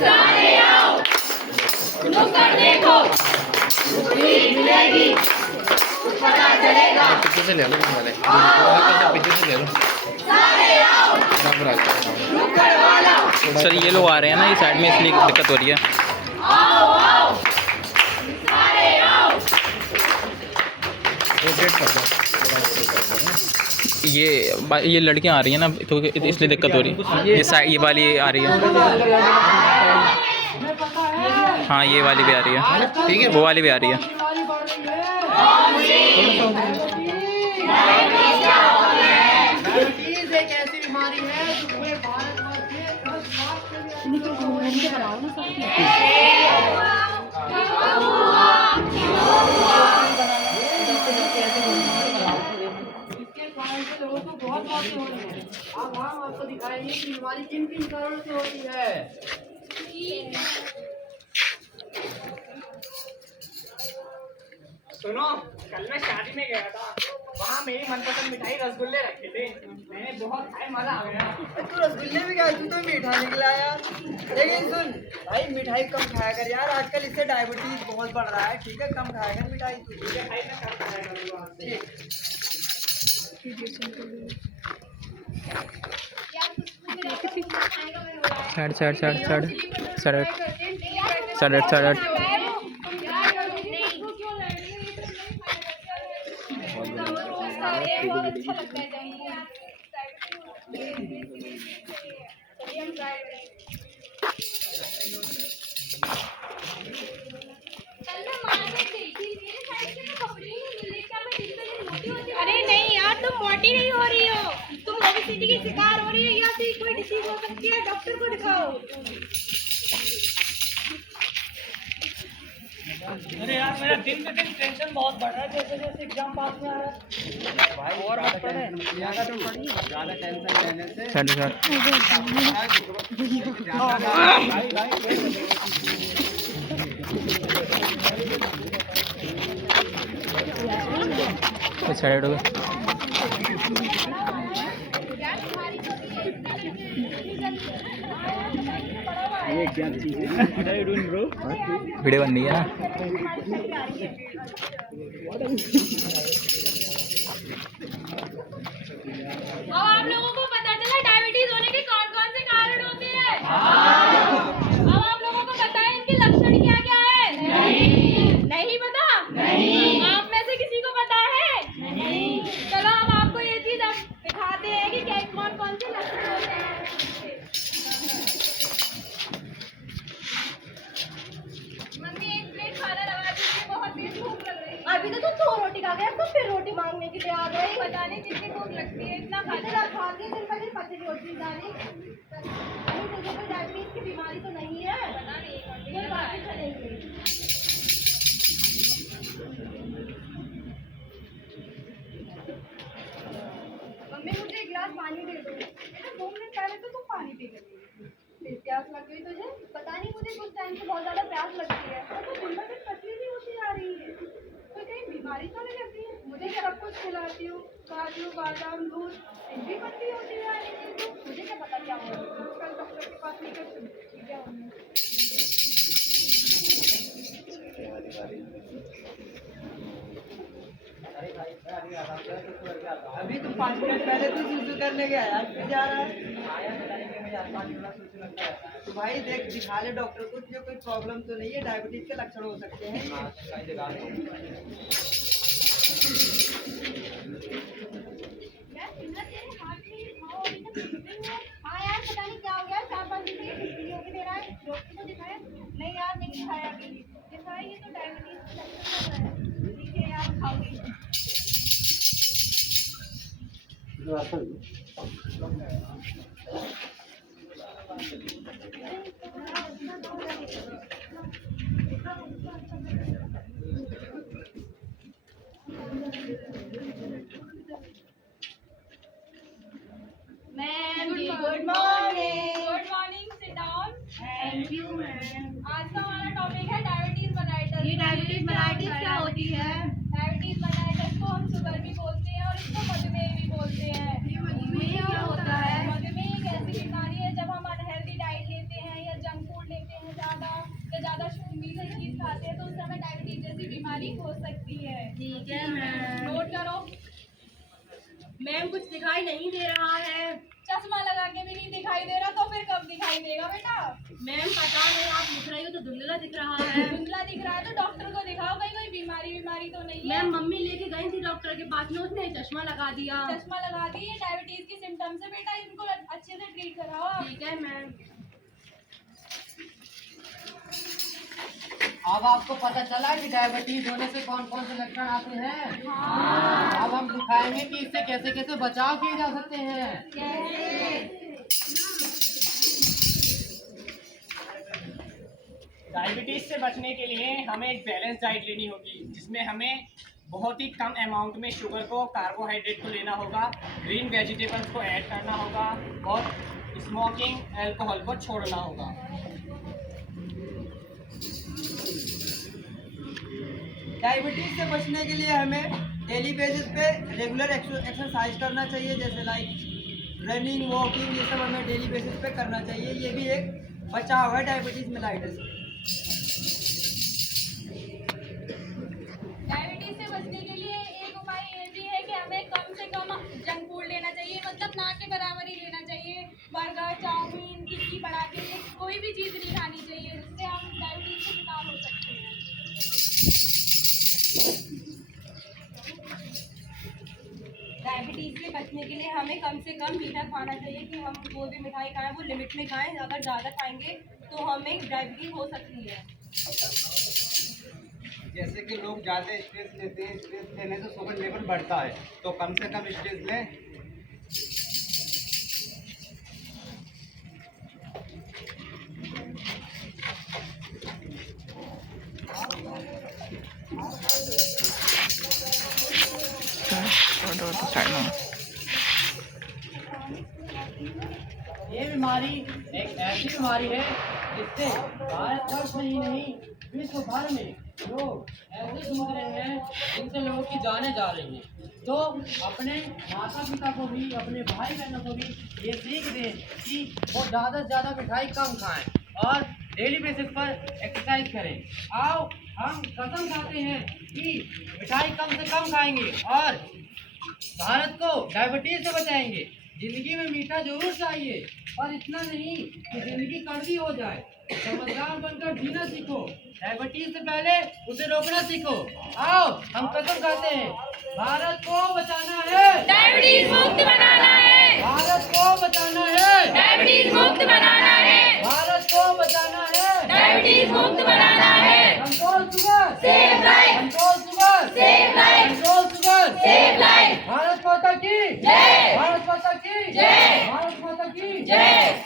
सारे आओ, नुक्कड़ देखो, मिलेगी, पता चलेगा। पीछे से ले लो वाले, पीछे से ले लो। सारे आओ, नुक्कड़ वाला। सर ये लोग आ रहे हैं ना ये साइड में, इसलिए दिक्कत हो रही है। आओ आओ, सारे आओ। रोटेट कर दो। ये लड़कियां आ रही हैं ना, तो इसलिए दिक्कत हो रही है। ये वाली आ रही है। हाँ ये वाली भी आ रही है, ठीक है, वो वाली भी आ रही है। डायबिटीज एक ऐसी बीमारी है जो पूरे भारतवर्ष में 10 लाख से भी अधिक लोगों को कराओ ना सबकी। इसके कारण से लोगों को बहुत मौतें हो रही हैं। अब हम आपको दिखाएंगे कि बीमारी किन किन कारणों से होती है। सुनो, कल मैं शादी में गया था, वहाँ मेरी मनपसंद मिठाई रसगुल्ले रखे थे। मैंने बहुत खाए, मजा आ गया। तू रसगुल्ले भी खाए, तू तो मीठा निकला यार। लेकिन सुन भाई, मिठाई कम खाया कर यार, आजकल इससे डायबिटीज बहुत बढ़ रहा है। ठीक है, कम खाया कर मिठाई। तू ठीक है भाई, मैं कम खाया करूँगा। ठीक। साढ़े अरे नहीं यार, तुम मोटी नहीं हो रही हो, तुम ओबेसिटी की शिकार हो रही हो या फिर कोई डिसीज हो सकती है, डॉक्टर को दिखाओ। अरे यार, मेरा दिन पे दिन टेंशन बहुत बढ़ रहा है, जैसे जैसे एग्जाम पास में आ रहा है। और मत पढ़े, ज़्यादा तो पढ़ी, ज़्यादा टेंशन लेने से। साइड हो गए। ये क्या चीज़ है? What are you doing, bro? Video बन रही है ना। अब आप लोगों को पता चला डायबिटीज होने के कौन कौन से कारण होते हैं। अब आप लोगों को पता है इनके लक्षण क्या क्या है? नहीं पता? आप में से किसी को पता है? चलो हम आपको ये चीज अब दिखाते हैं कि क्या कौन कौन से लक्षण होते हैं। मम्मी एक प्लेट खाना लगा दीजिए, बहुत तेज भूख लग रही है। अभी तो तुम 2 रोटी खा गए, तो फिर रोटी मांगने के लिए आ गए। पता नहीं कितनी भूख लगती है, इतना खाते खाते दिन का दिन पति रोटी डाली। अरे तुझे कोई डायबिटीज की बीमारी तो नहीं है? पता नहीं, कोई बात नहीं। मम्मी मुझे एक गिलास पानी दे दो। 2 मिनट पहले तो तुम पानी पी गई, फिर प्यास लग गई तुझे? पता नहीं, मुझे कुछ टाइम से बहुत ज्यादा प्यास लगती है। तो दिन ब दिन पतली भी होती जा रही है, कोई कहीं बीमारी तो नहीं लगती है? मुझे सब कुछ खिलाती हूँ, काजू बादाम दूध, फिर भी पतली होती जा रही है। तो मुझे क्या पता क्या होगा, कल डॉक्टर के पास लेकर चलूँ। क्या होगा? अभी तो 5 मिनट पहले तो सुसु करने गया यार, फिर जा रहा है। तो भाई देख, दिखा ले डॉक्टर को, जो कोई प्रॉब्लम तो नहीं है, डायबिटीज के लक्षण हो सकते हैं। हाँ यार, पता नहीं क्या हो गया, 4-5 दिन से होके दे रहा है। डॉक्टर को दिखाया? नहीं यार, नहीं दिखाया अभी। दिखाया, ये तो डायबिटीज का लक्षण लग रहा है। ठीक है यार, खाओगे। Ma'am good morning. Good morning, sit down. Thank you ma'am. आज का हमारा टॉपिक है डायबिटीज मेलाइटस। ये डायबिटीज मेलाइटस क्या होती है? डायबिटीज मेलाइटस को हम शुगर भी बोलते हैं और इसको मधुमेह भी बोलते हैं। बीमारी हो सकती है। ठीक है मैम। नोट करो। मैम कुछ दिखाई नहीं दे रहा है। चश्मा लगा के भी नहीं दिखाई दे रहा तो फिर कब दिखाई देगा बेटा? मैम पता नहीं, आप लिख रही हो तो धुंधला दिख रहा है। धुंधला दिख रहा है तो डॉक्टर को दिखाओ, कहीं कोई बीमारी तो नहीं है। मैम मम्मी लेके गई थी डॉक्टर के पास में, उसने चश्मा लगा दिया। चश्मा लगा दी, ये डायबिटीज की सिम्टम्स है बेटा, इनको अच्छे से ट्रीट कराओ आप। ठीक है मैम। अब आपको पता चला कि डायबिटीज होने से कौन कौन से लक्षण आते हैं। अब हम दिखाएंगे कि इससे कैसे कैसे बचाव किए जा सकते हैं। डायबिटीज से बचने के लिए हमें एक बैलेंस डाइट लेनी होगी, जिसमें हमें बहुत ही कम अमाउंट में शुगर को, कार्बोहाइड्रेट को लेना होगा, ग्रीन वेजिटेबल्स को ऐड करना होगा और स्मोकिंग, अल्कोहल को छोड़ना होगा। डायबिटीज से बचने के लिए हमें डेली बेसिस पे रेगुलर एक्सरसाइज करना चाहिए, जैसे लाइक रनिंग, वॉकिंग, ये सब हमें डेली बेसिस पे करना चाहिए। ये भी एक बचाव है डायबिटीज मेलाइटिस से। डायबिटीज से बचने के लिए एक उपाय ये भी है कि हमें कम से कम जंक फूड लेना चाहिए, मतलब ना के बराबर ही लेना चाहिए। बर्गर, चाउमीन, टिक्की, पराठे, कोई भी चीज़ नहीं खानी चाहिए, जिससे हम डायबिटीज से शिकार हो सकते हैं। डायबिटीज से बचने के लिए हमें कम से कम मीठा खाना चाहिए, कि हम जो भी मिठाई खाएं वो लिमिट में खाएं। अगर ज़्यादा खाएंगे तो हमें डायबिटीज हो सकती है। जैसे कि लोग ज़्यादा स्ट्रेस लेते हैं, स्ट्रेस लेने से शुगर लेवल बढ़ता है, तो कम से कम स्ट्रेस लें। ये बीमारी एक ऐसी बीमारी है जिससे भारतवर्ष में ही नहीं विश्व भर में लोग ऐसे जूझ रहे हैं जिनसे लोगों की जाने जा रही हैं। तो अपने माता पिता को भी, अपने भाई बहनों को भी ये सीख दें कि वो ज़्यादा से ज़्यादा मिठाई कम खाएं और डेली बेसिस पर एक्सरसाइज करें। आओ हम कसम खाते हैं कि मिठाई कम से कम खाएंगे और भारत को डायबिटीज से बचाएंगे। जिंदगी में मीठा जरूर चाहिए, पर इतना नहीं कि जिंदगी कड़वी हो जाए। समझदार बनकर जीना सीखो, डायबिटीज से पहले उसे रोकना सीखो। आओ हम कसम खाते हैं, भारत को बचाना है, डायबिटीज मुक्त बनाना है, भारत को बचाना है, डायबिटीज मुक्त बनाना है, भारत को बचाना है, डायबिटीज मुक्त बनाना है। Control sugar, save life, control sugar, save life, control sugar, save life. Bharat माता की जय, भारत माता की जय, भारत माता की जय।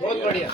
बहुत बढ़िया।